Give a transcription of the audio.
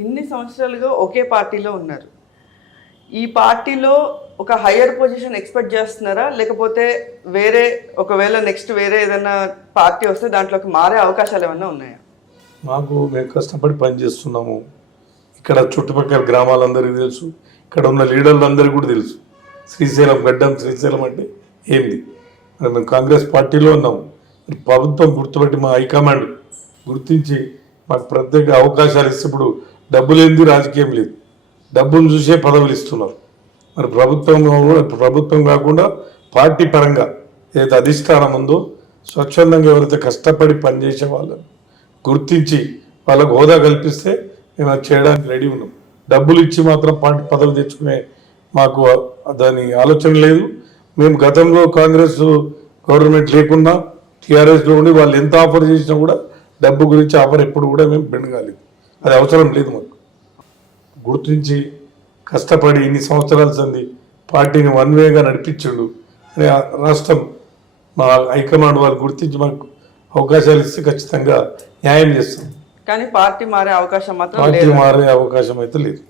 ఇన్ని సంవత్సరాలుగా ఒకే పార్టీలో ఉన్నారు. ఈ పార్టీలో ఒక హయ్యర్ పొజిషన్ ఎక్స్పెక్ట్ చేస్తున్నారా, లేకపోతే వేరే ఒకవేళ నెక్స్ట్ వేరే ఏదైనా పార్టీ వస్తే దాంట్లోకి మారే అవకాశాలు ఏమైనా ఉన్నాయా? మేము కష్టపడి పనిచేస్తున్నాము. ఇక్కడ చుట్టుపక్కల గ్రామాలందరికీ తెలుసు, ఇక్కడ ఉన్న లీడర్లందరికీ కూడా తెలుసు. శ్రీశైలం గడ్డం, శ్రీశైలం అంటే ఏంది. మేము కాంగ్రెస్ పార్టీలో ఉన్నాము. ప్రభుత్వం గుర్తుపెట్టి మా హైకమాండ్ గుర్తించి మాకు ప్రత్యేక అవకాశాలు ఇస్తే, ఇప్పుడు డబ్బు లేనిది రాజకీయం లేదు, డబ్బును చూసే పదవులు ఇస్తున్నారు. మరి ప్రభుత్వం కాకుండా పార్టీ పరంగా ఏదైతే అధిష్టానం ఉందో స్వచ్ఛందంగా ఎవరైతే కష్టపడి పనిచేసే వాళ్ళని గుర్తించి వాళ్ళకు హోదా కల్పిస్తే మేము అది చేయడానికి రెడీ ఉన్నాం. డబ్బులు ఇచ్చి మాత్రం పార్టీ పదవి తెచ్చుకునే మాకు దాని ఆలోచన లేదు. మేము గతంలో కాంగ్రెస్ గవర్నమెంట్ లేకున్నా టీఆర్ఎస్లో ఉండి వాళ్ళు ఎంత ఆఫర్ చేసినా కూడా డబ్బు గురించి ఆఫర్ ఎప్పుడు కూడా మేము బెండ్ కాలేదు. అది అవసరం లేదు మాకు. గుర్తించి కష్టపడి ఇన్ని సంవత్సరాల సంది పార్టీని వన్ వేగా నడిపించాడు రాష్ట్రం. మా హైకమాండ్ వాళ్ళు గుర్తించి మాకు అవకాశాలు ఇస్తే ఖచ్చితంగా న్యాయం చేస్తాం. కానీ పార్టీ మారే అవకాశం మాత్రం పార్టీ మారే అవకాశం అయితే లేదు.